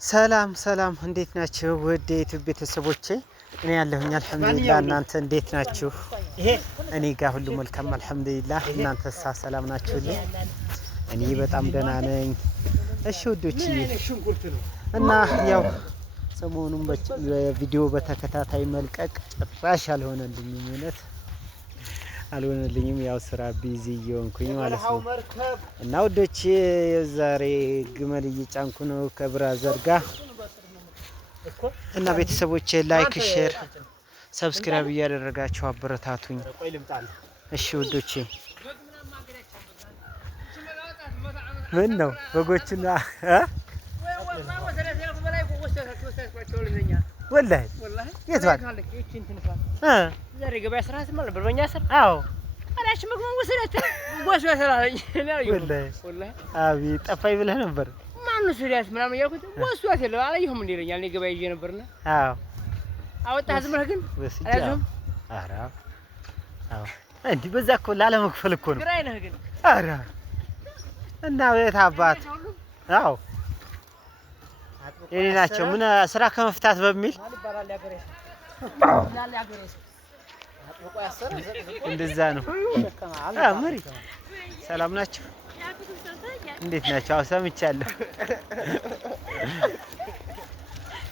ሰላም ሰላም እንዴት ናችሁ? ውድ የዩቲዩብ ቤተሰቦቼ እኔ ያለሁኝ አልሐምዱሊላህ። እናንተ እንዴት ናችሁ? እኔ ጋር ሁሉ መልካም አልሐምዱሊላህ። እናንተሳ ሰላም ናችሁልኝ? እኔ በጣም ደህና ነኝ። እሺ ውዶች፣ እና ያው ሰሞኑን በቪዲዮ በተከታታይ መልቀቅ ጭራሽ አልሆነልኝም። ያው ስራ ቢዚ እየሆንኩኝ ማለት ነው። እና ውዶች ዛሬ ግመል እየጫንኩ ነው ከብራዘር ጋር እና ቤተሰቦቼ ላይክ፣ ሼር፣ ሰብስክራይብ እያደረጋችሁ አበረታቱኝ። እሺ ውዶቼ፣ ምን ነው በጎችና والله يتوقع زاري قبل سرعة ما بالبنية سر أنا أشوف مكمن وصلت والله أبي طفاي بله نبر ما نسريات من أمي يأكل وصلت له عليهم اللي يعني قبل يجي نبرنا أو تهزم لكن لازم أعرف أنت بزاك ولا على مقفل كون قرينا هكذا أعرف الناوي تعبات የኔ ናቸው። ምን ስራ ከመፍታት በሚል እንደዛ ነው። ምሪ ሰላም ናችሁ? እንዴት ናችሁ? አው ሰምቻለሁ።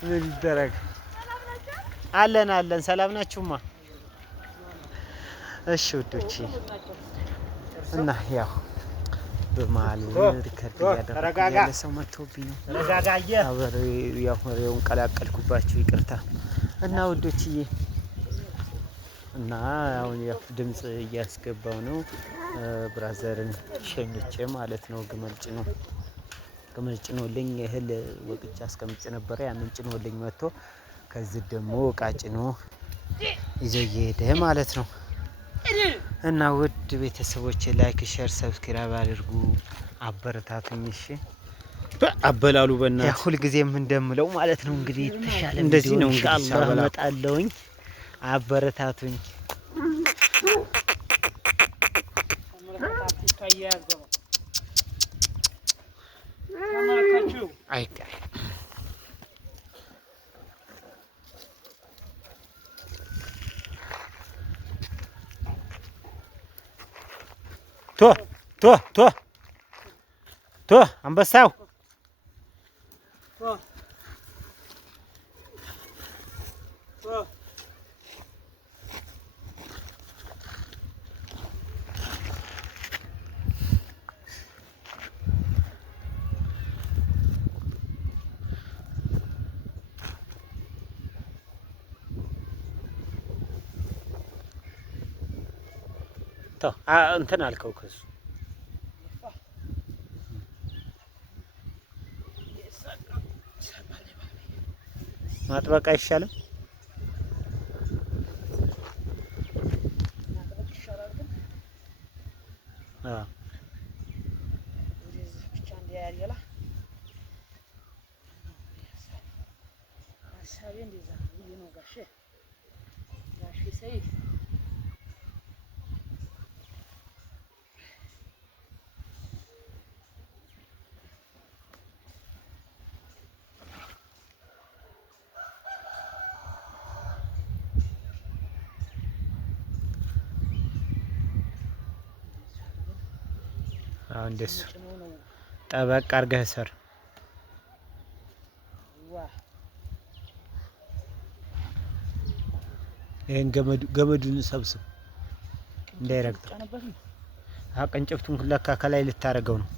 ምን ይደረግ? አለን ሰላም ናችሁማ? እሺ ውዶቼ፣ እና ያው በመሀል ሪከርድ እያደረኩ ያለ ሰው መጥቶብኝ ነው። ያው ወሬውን ቀላቀልኩባችሁ ይቅርታ። እና ውዶችዬ፣ እና አሁን ያው ድምጽ እያስገባው ነው ብራዘርን ሸኝቼ ማለት ነው። ግመል ጭኖልኝ እህል ወቅጫ አስቀምጬ ነበር። ያንን ጭኖልኝ መጥቶ ከዚህ ደግሞ እቃ ጭኖ ይዞ እየሄደ ማለት ነው። እና ውድ ቤተሰቦቼ ላይክ፣ ሼር፣ ሰብስክራይብ አድርጉ፣ አበረታቱኝ። እሺ አበላሉ በእናትህ ሁሉ ጊዜም እንደምለው ማለት ነው። እንግዲህ ተሻለ እንደዚህ ነው ኢንሻአላህ እመጣለሁኝ። አበረታቱኝ። ቶ አንበሳው እንትን አልከው ከሱ ማጥበቅ አይሻልም? እንደሱ ጠበቅ አድርገህ ሰር። ይሄን ገመዱን ሰብስብ እንዳይረግጥ። ቅንጭፍቱን ለካ ከላይ ልታረገው ነው።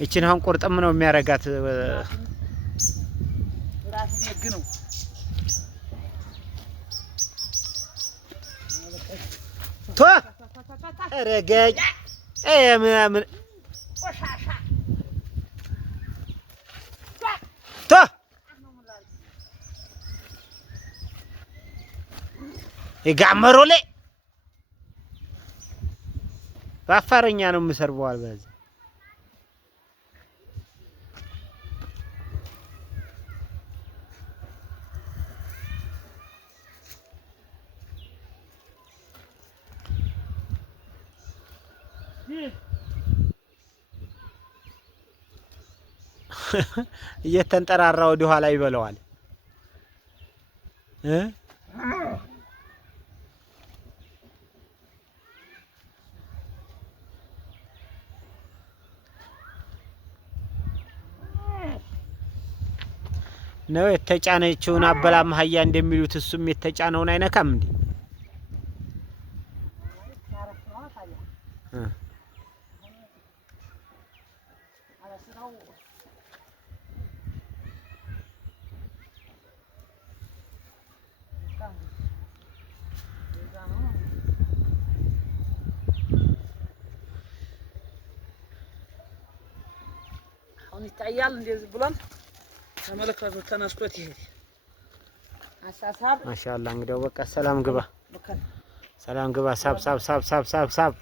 እቺን አሁን ቁርጥም ነው የሚያረጋት። ቶ ረገጭ ምናምን የጋመሮ ላይ በአፋረኛ ነው የምሰርበዋል። በዚህ እየተንጠራራ ወደ ኋላ ይበለዋል። ነው የተጫነችውን አበላም አህያ እንደሚሉት እሱም የተጫነውን አይነካም እንዴ? አሁን ይታያል እንደዚህ ብሏል። ተመለከቱ ተነስቶት ይሄድ አሳሳብ ማሻአላ። እንግዲያው በቃ ሰላም ግባ፣ ሰላም ግባ። ሳብ ሳብ ሳብ ሳብ ሳብ ሳብ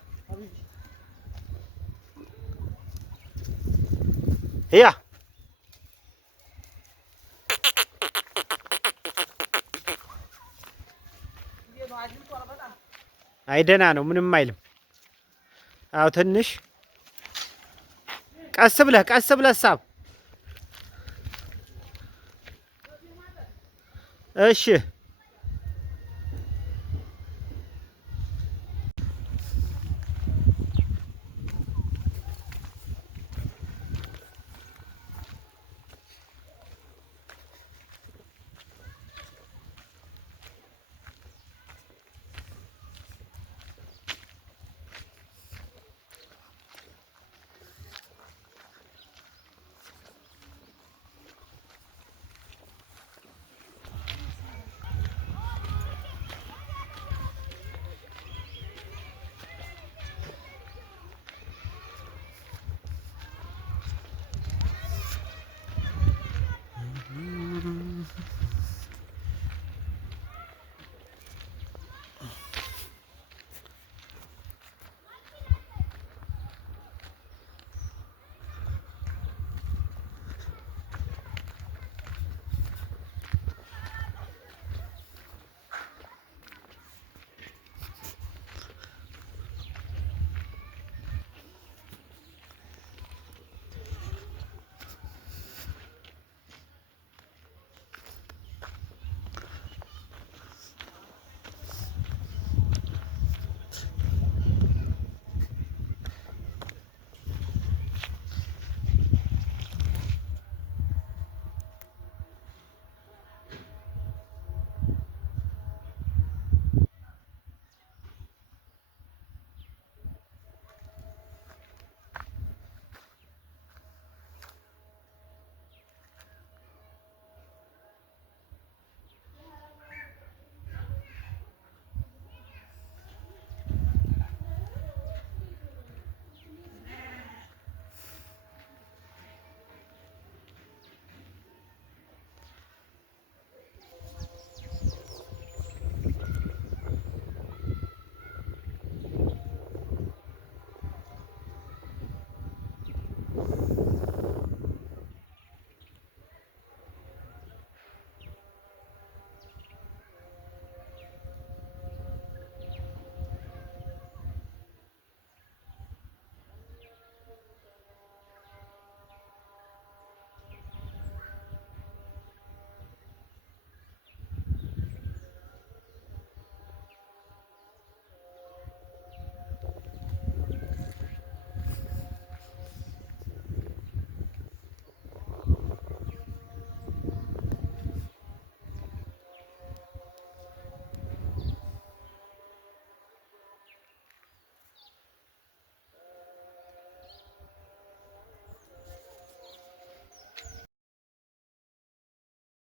ያ አይደና ነው፣ ምንም አይልም። አዎ ትንሽ ቀስ ብለህ ሳብ። እሺ